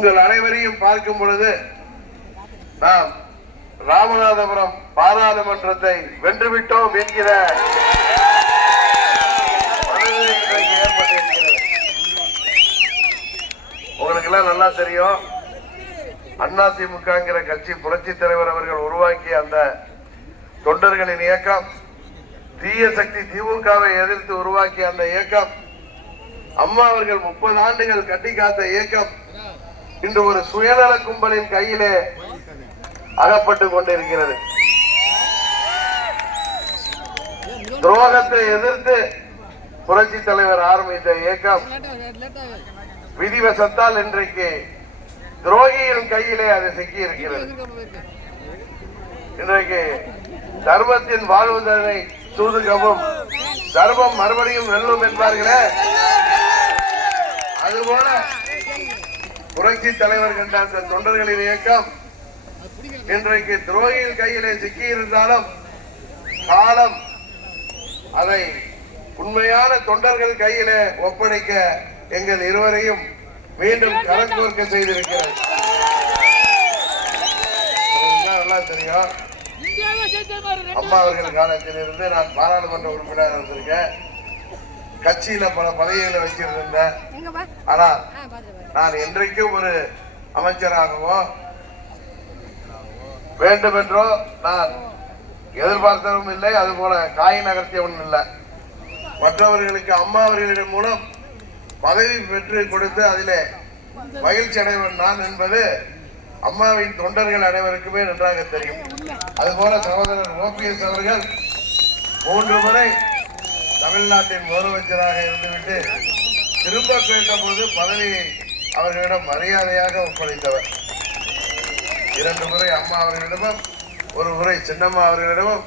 உங்கள் அனைவரையும் பார்க்கும் பொழுது நாம் ராமநாதபுரம் பாராளுமன்றத்தை வென்றுவிட்டோம் என்கிற உங்களுக்கு எல்லாம் நல்லா தெரியும். அதிமுகங்கிற கட்சி புரட்சி தலைவர் அவர்கள் உருவாக்கிய அந்த தொண்டர்களின் இயக்கம், தீய சக்தி திமுகவை எதிர்த்து உருவாக்கிய அந்த இயக்கம், அம்மா அவர்கள் 30 ஆண்டுகள் கட்டி காத்த இயக்கம் இன்று ஒரு சுயநல கும்பலின் கையிலே அகப்பட்டு கொண்டிருக்கிறது. துரோகத்தை எதிர்த்து புரட்சி தலைவர் ஆரம்பித்த இயக்கம் விதிவசத்தால் இன்றைக்கு துரோகியின் கையிலே அது சிக்கி இருக்கிறது. இன்றைக்கு தர்மத்தின் வாழ்வதனை சூதுகவும் தர்மம் மறுபடியும் வெல்லும் என்பார்களே, அதுபோல புரட்சி தலைவர் கண்ட அந்த தொண்டர்களின் இயக்கம் இன்றைக்கு துரோகியின் கையிலே சிக்கி இருந்தாலும் காலம் அதை உண்மையான தொண்டர்கள் கையிலே ஒப்படைக்க எங்கள் இருவரையும் மீண்டும் கலங்கோர்க்க செய்திருக்கிறது. தெரியும், அம்மா அவர்கள் காலத்தில் இருந்து நான் பாராளுமன்ற உறுப்பினர் இருந்திருக்கேன். கட்சியில பல பதவிகளை வச்சிருந்தேன். ஆனால் நான் என்றைக்கும் ஒரு அமைச்சராகவோ வேண்டுமென்றோ நான் எதிர்பார்த்தவும் இல்லை, அதுபோல காய் நகர்த்தியவனும் இல்லை. மற்றவர்களுக்கு அம்மா அவர்களின் மூலம் பதவி பெற்று கொடுத்து அதிலே மகிழ்ச்சி அடைவன் நான் என்பது அம்மாவின் தொண்டர்கள் அனைவருக்குமே நன்றாக தெரியும். அதுபோல சகோதரர் ஓபிஎஸ் அவர்கள் 3 முறை தமிழ்நாட்டின் முதலமைச்சராக இருந்துவிட்டு திரும்ப கேட்டபோது பதவியை அவர்களிடம் மரியாதையாக ஒப்படைத்தவர். 2 முறை அம்மா அவர்களிடமும் 1 முறை சின்னம்மா அவர்களிடமும்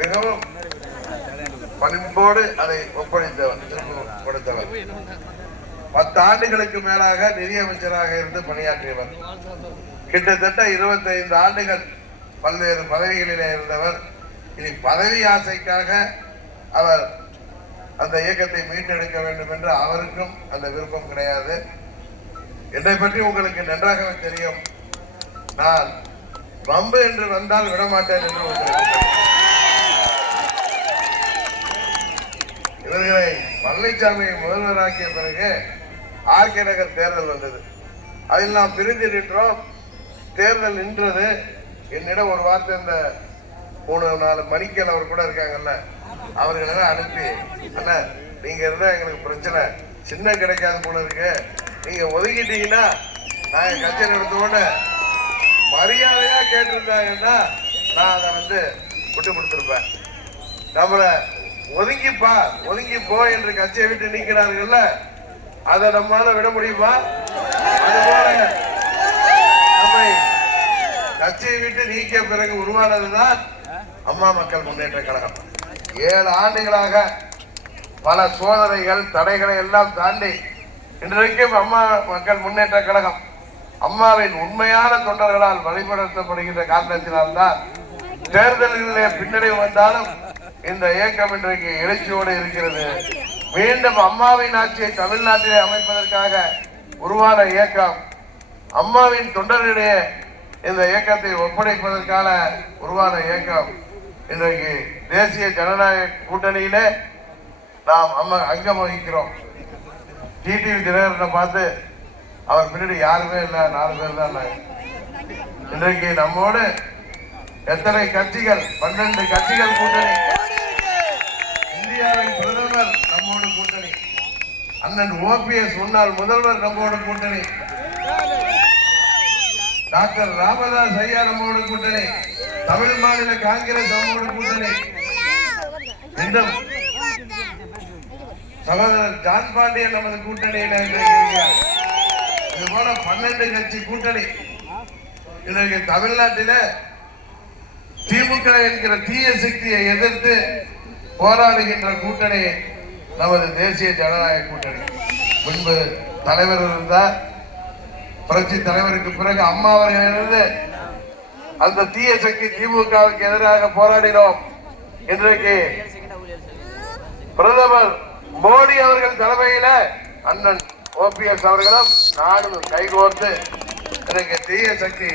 மிகவும் பண்போடு அதை ஒப்படைத்தவர், திரும்ப கொடுத்தவர். 10 ஆண்டுகளுக்கு மேலாக நிதியமைச்சராக இருந்து பணியாற்றியவர். கிட்டத்தட்ட 25 ஆண்டுகள் பல்வேறு பதவிகளிலே இருந்தவர். இனி பதவி ஆசைக்காக அவர் அந்த இயக்கத்தை மீட்டெடுக்க வேண்டும் என்று அவருக்கும் அந்த விருப்பம் கிடையாது. என்னை பற்றி உங்களுக்கு நன்றாகவே தெரியும். நான் பம்பு என்று வந்தால் விடமாட்டேன் என்று உங்களுக்கு. இவர்களை பழனிசாமியை முதல்வராக்கிய பிறகு ஆர்கே நகர் தேர்தல் வந்தது. அதில் நாம் பிரிந்து நின்றோம். தேர்தல் நின்றது. என்னிடம் ஒரு வார்த்தை இந்த 3-4 மணிக்கல் அவர் கூட இருக்காங்கல்ல, அவர்களெல்லாம் அனுப்பி, அண்ணா நீங்க இருந்தா எங்களுக்கு பிரச்சனை, சின்ன கிடைக்காத போல இருக்கு, நீங்க ஒதுக்கிட்டீங்கன்னா நாங்க கட்சி நடத்துவோன்னு மரியாதையா கேட்டிருந்தாங்கன்னா நான் அதை விட்டு கொடுத்துருப்பேன். நம்மள ஒதுங்கிப்பா ஒதுங்கி போ என்று கட்சியை விட்டு நீக்கிறார்கள், அதை நம்மளால விட முடியுமா? அதுபோல நம்மை கட்சியை விட்டு நீக்கிய பிறகு உருவானதுதான் அம்மா மக்கள் முன்னேற்ற கழகம். 7 ஆண்டுகளாக பல சோதனைகள் தடைகளை எல்லாம் தாண்டி இன்றைக்கும் அம்மா மக்கள் முன்னேற்ற கழகம் அம்மாவின் உண்மையான தொண்டர்களால் வழிபடுத்தப்படுகின்ற காரணத்தினால்தான் தேர்தல்களிலே பின்னடைவு வந்தாலும் இந்த இயக்கம் இன்றைக்கு எழுச்சியோடு இருக்கிறது. மீண்டும் அம்மாவின் ஆட்சியை தமிழ்நாட்டிலே அமைப்பதற்காக உருவான இயக்கம், அம்மாவின் தொண்டர்களிடையே இந்த இயக்கத்தை ஒப்படைப்பதற்கான உருவான இயக்கம். இன்றைக்கு தேசிய ஜனநாயக கூட்டணியிலே நாம் அங்கம் வகிக்கிறோம். டிடிவி தினகரனை பார்த்து அவர் பின்னாடி யாருமே இல்லை, 4 பேர் தான். இன்றைக்கு நம்மோடு எத்தனை கட்சிகள்? 12 கட்சிகள் கூட்டணி. இந்தியாவின் பிரதமர் நம்மோடு கூட்டணி. அண்ணன் ஓபிஎஸ் முன்னாள் முதல்வர் நம்மோடு கூட்டணி. டாக்டர் ராமதாஸ் ஐயா நம்மோடு கூட்டணி. தமிழ் மாநில காங்கிரஸ் நம்மோடு கூட்டணி. இன்னும் சகோதரர் ஜான் பாண்டியன் நமது கூட்டணியில் இருக்கிறார். இது போல 12 கட்சி கூட்டணி. இன்றைக்கு தமிழ்நாட்டில திமுக என்கிற தீய சக்தியை எதிர்த்து போராடுகின்ற கூட்டணி நமது தேசிய ஜனநாயக கூட்டணி. முன்பு தலைவர் இருந்தார். புரட்சி தலைவருக்கு பிறகு அம்மா அவர்களிலிருந்து அந்த தீய சக்தி திமுகவுக்கு எதிராக போராடினோம். இன்றைக்கு பிரதமர் மோடி அவர்கள் தலைமையில அண்ணன் ஓபிஎஸ் அவர்களும் நானும் கைகோர்த்து எனக்கு தீய சக்தி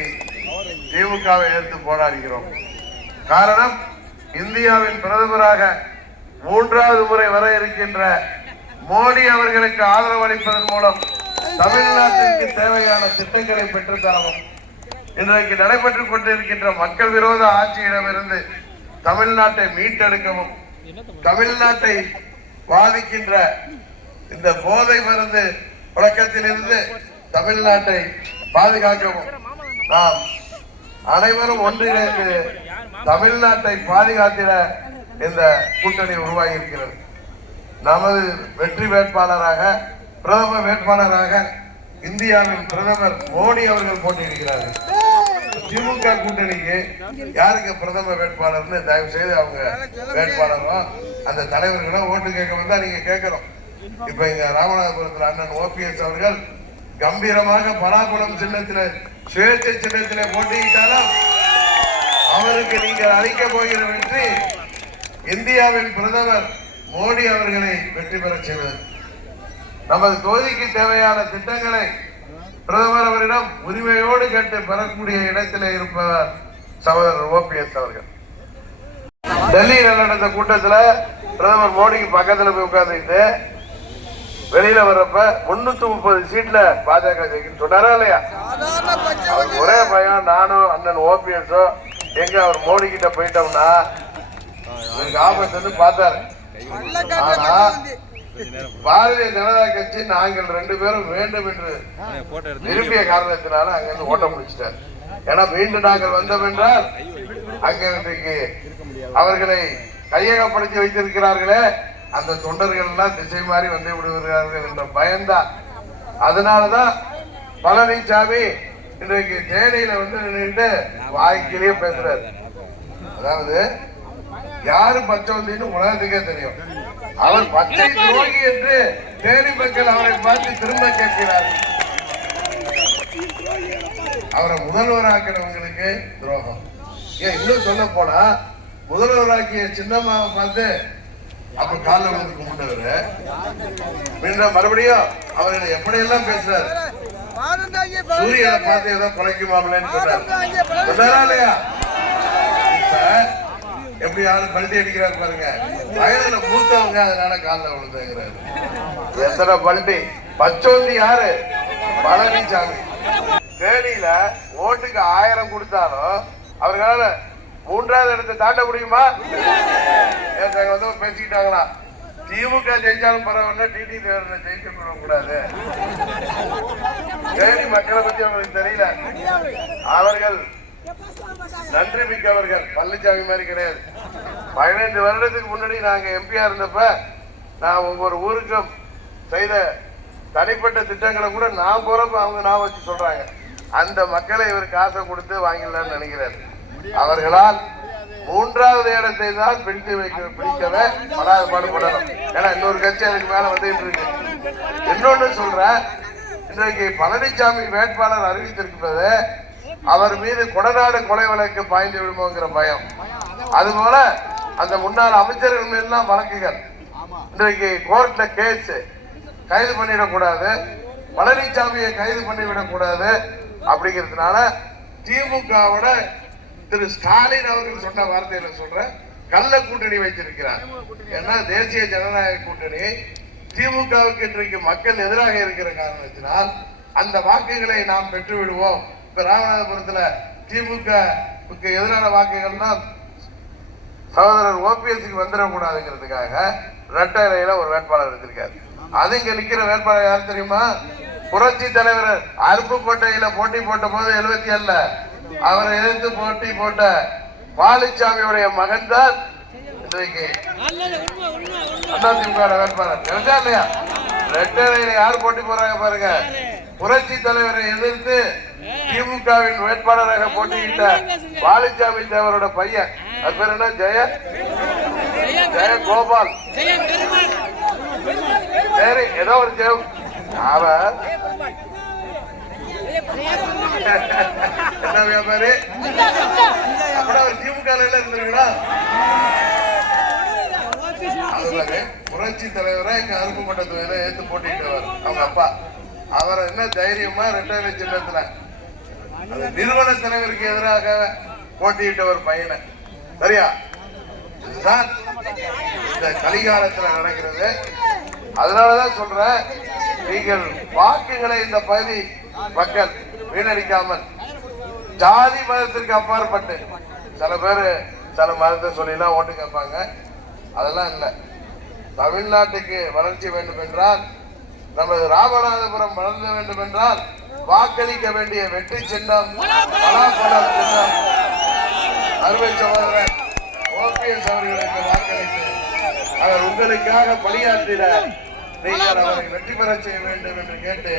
திமுகவை எதிர்த்து போராடுகிறோம். காரணம், இந்தியாவின் பிரதமராக 3வது முறை வர இருக்கின்ற மோடி அவர்களுக்கு ஆதரவு அளிப்பதன் மூலம் தமிழ்நாட்டிற்கு தேவையான திட்டங்களை பெற்றுத்தரவும், இன்றைக்கு நடைபெற்றுக் கொண்டிருக்கின்ற மக்கள் விரோத ஆட்சியிடமிருந்து தமிழ்நாட்டை மீட்டெடுக்கவும், தமிழ்நாட்டை பாதிக்கின்ற இந்த போதை மருந்து புழக்கத்திலிருந்து தமிழ்நாட்டை பாதுகாக்கவும் நாம் அனைவரும் ஒன்றிணைந்து தமிழ்நாட்டை பாதுகாத்திட இந்த கூட்டணி உருவாகி இருக்கிறது. நமது வெற்றி வேட்பாளராக, பிரதம வேட்பாளராக இந்தியாவின் பிரதமர் மோடி அவர்கள் போட்டியிடுகிறார்கள். திமுக கூட்டணிக்கு யாருக்கு பிரதம வேட்பாளர்னு தயவு செய்து அவங்க வேட்பாளரும் அந்த தலைவர்களும் ஓட்டு கேட்க வந்தா நீங்க கேட்கணும். இப்ப இங்க ராமநாதபுரத்தில் அண்ணன் ஓபிஎஸ் அவர்கள் கம்பீரமாக பலாக்குளம் சின்னத்தில் சுயேட்சை சின்னத்தில் போட்டியிட்டாலும் அவருக்கு நீங்கள் அளிக்க போகிற வெற்றி இந்தியாவின் பிரதமர் மோடி அவர்களை வெற்றி பெற செய்வது. நமது தொகுதிக்கு தேவையான திட்டங்களை பிரதமர் அவரிடம் உரிமையோடு கேட்டு பெறக்கூடிய இடத்திலே இருப்பவர் சகோதரர் ஓபிஎஸ் அவர்கள். டெல்லியில் நடந்த கூட்டத்தில் பிரதமர் மோடிக்கு பக்கத்தில் போய் உட்கார்ந்துட்டு வெளியில வர்றப்ப 330 சீட்ல பாஜக ஜெயிக்கும் சொன்னாரா இல்லையா? ஒரே பையன் நானும் அண்ணன் ஓபிஎஸ் எங்க அவர் மோடி கிட்ட போயிட்டோம்னா ஆபத்து பார்த்தாரு. ஆனா பாரதிய ஜனதா கட்சி நாங்கள் 2 பேரும் வேண்டும் என்று விரும்பிய காரணத்தினால அங்கிருந்து ஓட்ட முடிச்சிட்டார். ஏன்னா மீண்டும் நாங்கள் வந்தோம் என்றால் அங்க இன்றைக்கு அவர்களை கையகப்படுத்தி வைத்திருக்கிறார்களே, அந்த தொண்டர்கள் எல்லாம் திசை மாறி வந்து விடுகிறார்கள் என்ற பயம்தான். அதனாலதான் பழனிசாமி இன்றைக்கு தேனியில வந்து நின்றுட்டு வாய்க்கிலேயே பேசுறாரு. அதாவது யாரு பச்சவந்தின்னு உலகத்துக்கே தெரியும். அவர் பச்சை துரோகி என்று தேனி மக்கள் அவரை பார்த்து திரும்ப கேட்கிறார். அவரை முதல்வராக்கிறவங்களுக்கு துரோகம். ஏன் இன்னும் சொல்ல போனா முதல்வராக்கிய சின்னம்மாவை பார்த்து அப்ப கால வந்து கும்பிட்டவரு மீண்டும் மறுபடியும் அவர்களை எப்படியெல்லாம் பேசுறாரு. சூரியனை பார்த்து ஏதோ குலைக்குமாமலன்னு சொன்னாரா இல்லையா? எப்படி யாரும் பல்ட்டி அடிக்கிறாரு பாருங்க. வயதுல மூத்தவங்க அதனால காலில் விழுந்துங்கிறாரு. எத்தனை பல்ட்டி பச்சோந்தி யாரு? பழனிசாமி. தேனியில ஓட்டுக்கு 1000 கொடுத்தாலும் அவர்களால 3வது இடத்தை தாண்ட முடியுமா? வந்து பேசிக்கிட்டாங்களா, திமுக ஜெயிச்சாலும் பரவாயில்ல டிடி தேர்தலை ஜெயிக்க கூடாது. தேனி மக்களை பத்தி அவங்களுக்கு தெரியல. அவர்கள் நன்றி மிக்கவர்கள். பழனிசாமி மாதிரி கிடையாது. 15 வருடத்துக்கு முன்னாடி நாங்க எம்பியா இருந்தப்ப நான் ஒவ்வொரு ஊருக்கும் செய்த தனிப்பட்ட திட்டங்களை கூட நான் போறப்ப அவங்க நான் வச்சு சொல்றாங்க. அந்த மக்களை இவர் காசை கொடுத்து வாங்கிடலாம்னு நினைக்கிறார். அவர்களால் 3வது இடத்தை தான் பிடிக்கவே பாடுபடணும். ஏன்னா இன்னொரு கட்சி அதுக்கு மேல வந்துட்டு இருக்கு. இன்னொன்னு சொல்றேன், இன்றைக்கு பழனிசாமி வேட்பாளர் அறிவித்திருக்கிறது அவர் மீது கொடநாடு கொலை வழக்கு பாய்ந்து விடுமோங்கிற பயம். அதுபோல அந்த முன்னாள் அமைச்சர்கள் மீதுலாம் வழக்குகள் இன்றைக்கு கோர்ட்ல கேஸ் கைது பண்ணிடக்கூடாது, பழனிசாமியை கைது பண்ணிவிடக் கூடாது. அப்படிங்கிறதுனால திமுகவோட திரு ஸ்டாலின் அவர்கள் சொன்ன வார்த்தையில சொல்ற கள்ள கூட்டணி வைத்திருக்கிறார். ஏன்னா தேசிய ஜனநாயக கூட்டணி திமுகவுக்கு இன்றைக்கு மக்கள் எதிராக இருக்கிற காரணத்தினால் அந்த வாக்குகளை நாம் பெற்று விடுவோம். இப்ப ராமநாதபுரத்துல திமுகவுக்கு எதிரான வாக்குகள்னா சகோதரர் ஓபிஎஸ்க்கு வந்துடக்கூடாதுங்கிறதுக்காக ரெட்டையில ஒரு வேட்பாளர் எடுத்திருக்காரு. அது இங்க நிக்கிற வேட்பாளர் யார் தெரியுமா? புரட்சி தலைவர் அருப்புக்கோட்டையில போட்டி போட்ட போது 77ல அவரை எதிர்த்து போட்டி போட்ட பாலிச்சாமியுடைய மகன் தான் இன்றைக்கு அதிமுக வேட்பாளர். இல்லையா? ரெட்டையில யார் போட்டி போறாங்க பாருங்க. புரட்சி தலைவரை எதிர்த்து திமுகவின் வேட்பாளராக போட்டியிட்ட பாலிச்சாமி தேவரோட பையன், அது பேர் என்ன? ஜெயகோபால். சரி, ஏதோ ஒரு ஜெயம். அவர் என்ன வியாபாரி? அப்படி அவர் திமுக இருந்திருக்கா? புரட்சி தலைவரை இங்க அருப்புக்கோட்டை தொகுதியில ஏத்து போட்டிட்டவர் அவங்க அப்பா. அவர் என்ன தைரியமா ரெட்டை சின்னத்துல அந்த நிறுவன தலைவருக்கு எதிராக போட்டியிட்ட ஒரு பையனை, சரியா? இதுதான் இந்த கலிகாலத்துல நடக்கிறது. அதனாலதான் சொல்றேன், நீங்கள் வாக்குகளை இந்த பகுதி மக்கள் வீணடிக்காமல் ஜாதி மதத்திற்கு அப்பாற்பட்டு சில பேர் சில மதத்தை சொல்லிலாம் ஓட்டு கேட்பாங்க. அதெல்லாம் இல்லை. தமிழ்நாட்டுக்கு வளர்ச்சி வேண்டும் என்றால், நமது ராமநாதபுரம் வளர்ந்த வேண்டும் என்றால் வாக்களிக்க வேண்டிய வெற்றி சின்னம் பலாப்பழம் சின்னம். அருமை சகோதரர் ஓபிஎஸ் அவர்களுக்கு வாக்களித்து அவர் உங்களுக்காக பணியாற்றிட நீங்கள் அவரை வெற்றி பெற செய்ய வேண்டும் என்று கேட்டு